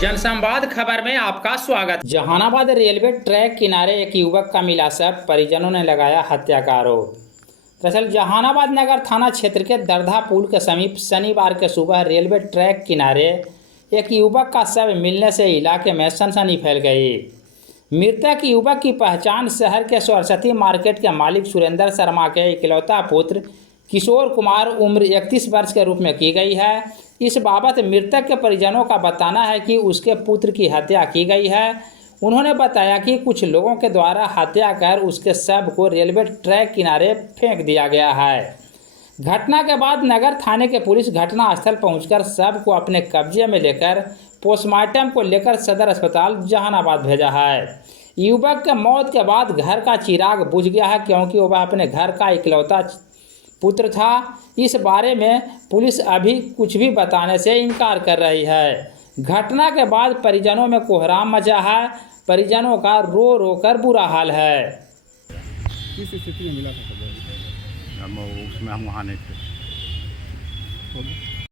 जनसंवाद खबर में आपका स्वागत। जहानाबाद रेलवे ट्रैक किनारे एक युवक का मिला शव, परिजनों ने लगाया हत्या का आरोप। दरअसल जहानाबाद नगर थाना क्षेत्र के दरधा पुल के समीप शनिवार के सुबह रेलवे ट्रैक किनारे एक युवक का शव मिलने से इलाके में सनसनी फैल गई। मृतक युवक की पहचान शहर के सरस्वती मार्केट के मालिक सुरेंद्र शर्मा के इकलौता पुत्र किशोर कुमार उम्र 31 वर्ष के रूप में की गई है। इस बाबत मृतक के परिजनों का बताना है कि उसके पुत्र की हत्या की गई है। उन्होंने बताया कि कुछ लोगों के द्वारा हत्या कर उसके शव को रेलवे ट्रैक किनारे फेंक दिया गया है। घटना के बाद नगर थाने के पुलिस घटनास्थल पहुंचकर शव को अपने कब्जे में लेकर पोस्टमार्टम को लेकर सदर अस्पताल जहानाबाद भेजा है। युवक के मौत के बाद घर का चिराग बुझ गया है, क्योंकि वह अपने घर का इकलौता पुत्र था। इस बारे में पुलिस अभी कुछ भी बताने से इनकार कर रही है। घटना के बाद परिजनों में कोहराम मचा है। परिजनों का रो रो कर बुरा हाल है। किस स्थिति में मिला था? उसमें हम वहाँ नहीं थे।